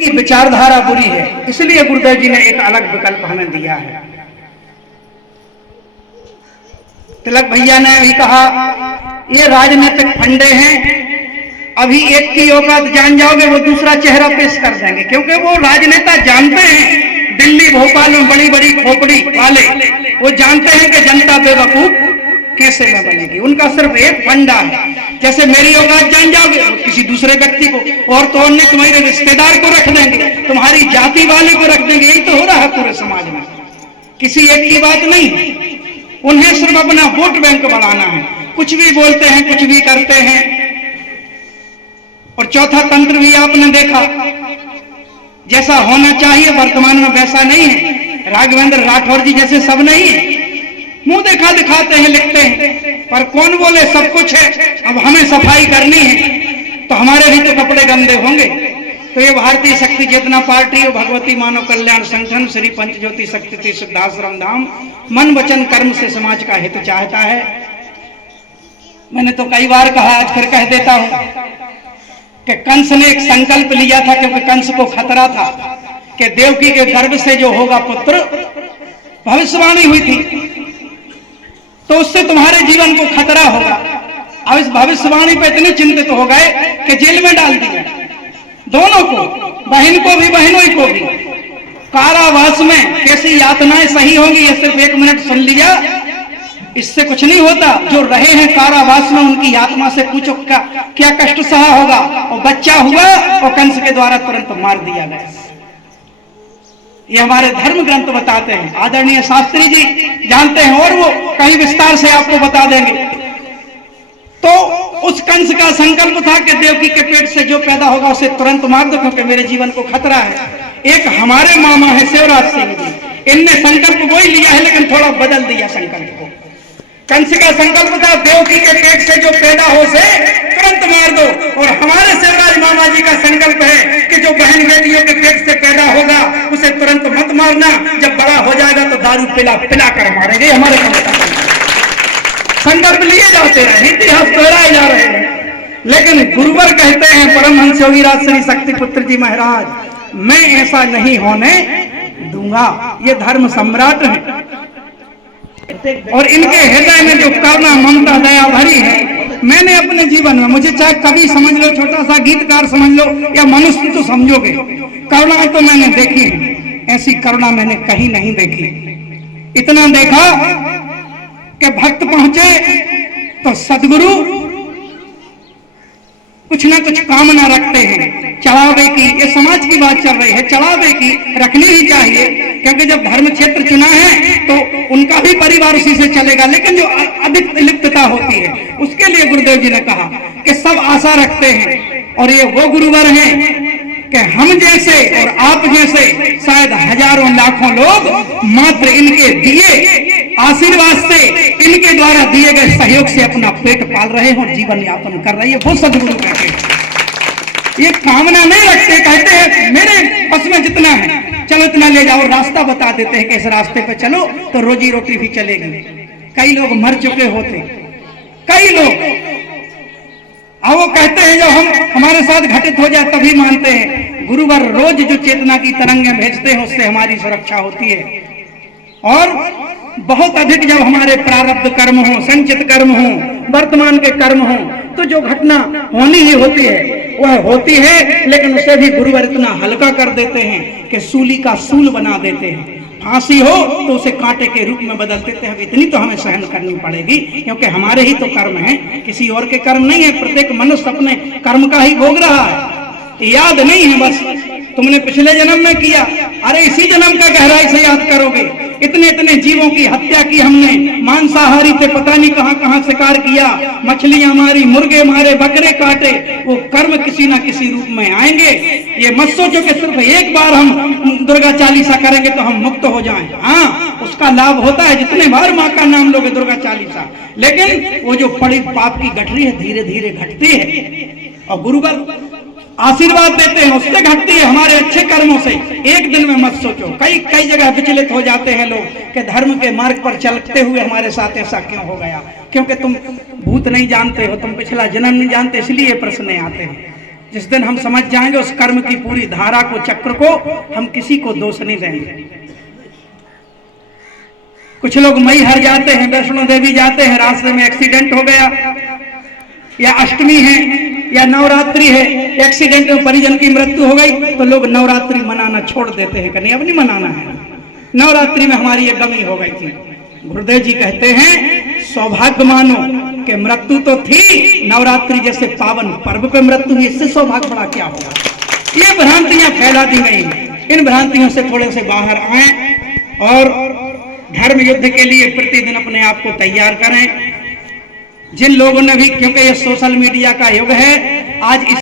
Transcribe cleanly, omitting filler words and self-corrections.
उनकी विचारधारा बुरी है, इसलिए गुरुदेव जी ने एक अलग विकल्प हमें दिया है। तिलक भैया ने भी कहा ये राजनीतिक फंडे हैं, अभी एक की औकात जान जाओगे वो दूसरा चेहरा पेश कर देंगे, क्योंकि वो राजनेता जानते हैं दिल्ली भोपाल में बड़ी बड़ी खोपड़ी वाले, वो जानते हैं कि जनता बेवकूफ कैसे में बनेगी। उनका सिर्फ एक फंडा है, जैसे मेरी औकात जान जाओगे किसी दूसरे व्यक्ति को और तो और नहीं तुम्हारे रिश्तेदार को रख देंगे, तुम्हारी जाति वाले को रख देंगे। यही तो हो रहा है पूरे समाज में, किसी एक की बात नहीं। उन्हें सिर्फ अपना वोट बैंक बढ़ाना है, कुछ भी बोलते हैं, कुछ भी करते हैं। और चौथा तंत्र भी आपने देखा, जैसा होना चाहिए वर्तमान में वैसा नहीं है। राघवेंद्र राठौर जी जैसे सब नहीं है, मुंह देखा दिखाते हैं, लिखते हैं, पर कौन बोले सब कुछ है। अब हमें सफाई करनी है तो हमारे भी तो कपड़े गंदे होंगे। तो ये भारतीय शक्ति चेतना पार्टी और भगवती मानव कल्याण संगठन श्री पंचज्योति शक्ति सिद्धाश्रम धाम मन वचन कर्म से समाज का हित चाहता है। मैंने तो कई बार कहा, आज फिर कह देता हूं कि कंस ने एक संकल्प लिया था, क्योंकि कंस को खतरा था कि देवकी के गर्भ से जो होगा पुत्र, भविष्यवाणी हुई थी, तो उससे तुम्हारे जीवन को खतरा होगा। अब इस भविष्यवाणी पर इतने चिंतित हो गए कि जेल में डाल दिया दोनों को, बहन को भी बहनों को भी। कारावास में कैसी यातनाएं सही होंगी ये सिर्फ 1 मिनट सुन लिया, इससे कुछ नहीं होता। जो रहे हैं कारावास में उनकी आत्मा से पूछो क्या कष्ट सहा होगा। और बच्चा हुआ और कंस के द्वारा तुरंत मार दिया गया। ये हमारे धर्म ग्रंथ बताते हैं, आदरणीय शास्त्री जी जानते हैं और वो कहीं विस्तार से आपको बता देंगे। तो उस कंस का संकल्प था कि देवकी के पेट से जो पैदा होगा उसे तुरंत मार दो, क्योंकि मेरे जीवन को खतरा है। एक हमारे मामा है शिवराज सिंह जी, इनने संकल्प वही लिया है लेकिन थोड़ा बदल दिया संकल्प को। कंस का संकल्प था देवकी के पेट से जो पैदा हो से तुरंत मार दो, और हमारे शिवराज मामा जी का संकल्प है कि जो बहन बेटियों के पेट से पैदा होगा उसे तुरंत मत मारना, जब बड़ा हो जाएगा तो दारू पिला पिला कर मारेंगे। हमारे संकल्प लिए जाते हैं, इतिहास दोहराए जा रहे हैं। लेकिन गुरुवर कहते हैं परमहंस योगीराज श्री शक्ति पुत्र जी महाराज, मैं ऐसा नहीं होने दूंगा। ये धर्म सम्राट है और इनके हृदय में जो करुणा ममता दया भरी है, मैंने अपने जीवन में, मुझे चाहे कभी समझ लो, छोटा सा गीतकार समझ लो या मनुष्य तो समझोगे, करुणा तो मैंने देखी है, ऐसी करुणा मैंने कहीं नहीं देखी। इतना देखा कि भक्त पहुंचे तो सदगुरु कुछ ना कुछ कामना रखते हैं, चढ़ावे की। ये समाज की बात चल रही है, चढ़ावे की रखनी ही चाहिए, क्योंकि जब धर्म क्षेत्र चुना है तो उनका भी परिवार उसी से चलेगा। लेकिन जो अधिक लिप्तता होती है उसके लिए गुरुदेव जी ने कहा कि सब आशा रखते हैं, और ये वो गुरुवर हैं कि हम जैसे और आप जैसे शायद हजारों लाखों लोग मात्र इनके दिए आशीर्वाद से, इनके द्वारा दिए गए सहयोग से अपना पेट पाल रहे हैं और जीवन यापन कर रहे हैं। वो सदगुरु कहते हैं, ये कामना नहीं रखते, कहते हैं मेरे बस में जितना है चलो इतना ले जाओ, रास्ता बता देते हैं कि इस रास्ते पे चलो तो रोजी रोटी भी चलेगी। कई लोग मर चुके होते, कई लोग, और वो कहते हैं जब हमारे साथ घटित हो जाए तभी मानते हैं। गुरुवर रोज जो चेतना की तरंगें भेजते हैं उससे हमारी सुरक्षा होती है। और बहुत अधिक जब हमारे प्रारब्ध कर्म हो, संचित कर्म हो, वर्तमान के कर्म हो, तो जो घटना होनी ही होती है वह होती है। लेकिन उसे भी गुरुवर इतना हल्का कर देते हैं कि सूली का सूल बना देते हैं। फांसी हो तो उसे कांटे के रूप में बदल देते हैं। इतनी तो हमें सहन करनी पड़ेगी, क्योंकि हमारे ही तो कर्म हैं, किसी और के कर्म नहीं है। प्रत्येक मनुष्य अपने कर्म का ही भोग रहा है। याद नहीं है बस तुमने पिछले जन्म में किया, अरे इसी जन्म का गहराई से याद करोगे। इतने इतने जीवों की हत्या की हमने, मांसाहारी थे, पता नहीं कहां कहां शिकार किया, मछलियां मारी, मुर्गे मारे, बकरे काटे। वो कर्म किसी ना किसी रूप में आएंगे। ये मत सोचो कि सिर्फ एक बार हम दुर्गा चालीसा करेंगे तो हम मुक्त हो जाएं। हाँ, उसका लाभ होता है जितने बार माँ का नाम लोगे दुर्गा चालीसा, लेकिन वो जो पड़ी पाप की गठरी है धीरे धीरे घटती है। और गुरुवर आशीर्वाद देते हैं उससे घटती है, हमारे अच्छे कर्मों से। एक दिन में मत सोचो, कई जगह विचलित हो जाते हैं लोग कि धर्म के मार्ग पर चलते हुए हमारे साथ ऐसा क्यों हो गया। क्योंकि तुम भूत नहीं जानते हो, तुम पिछला जन्म नहीं जानते, इसलिए प्रश्न आते हैं। जिस दिन हम समझ जाएंगे उस कर्म की पूरी धारा को, चक्र को, हम किसी को दोष नहीं देंगे। कुछ लोग मैहर जाते हैं, वैष्णो देवी जाते हैं, रास्ते में एक्सीडेंट हो गया, या अष्टमी है या नवरात्रि है, एक्सीडेंट में परिजन की मृत्यु हो गई, तो लोग नवरात्रि मनाना छोड़ देते हैं कि नहीं अब नहीं मनाना है, नवरात्रि में हमारी ये कमी हो गई थी। गुरुदेव जी कहते हैं सौभाग्य मानो कि मृत्यु तो थी, नवरात्रि जैसे पावन पर्व पे मृत्यु हुई, इससे सौभाग्य बड़ा क्या होगा। ये भ्रांतियां फैला दी गई, इन भ्रांतियों से थोड़े से बाहर आए और धर्म युद्ध के लिए प्रतिदिन अपने आप को तैयार करें। जिन लोगों ने भी, क्योंकि ये सोशल मीडिया का युग है, आज इस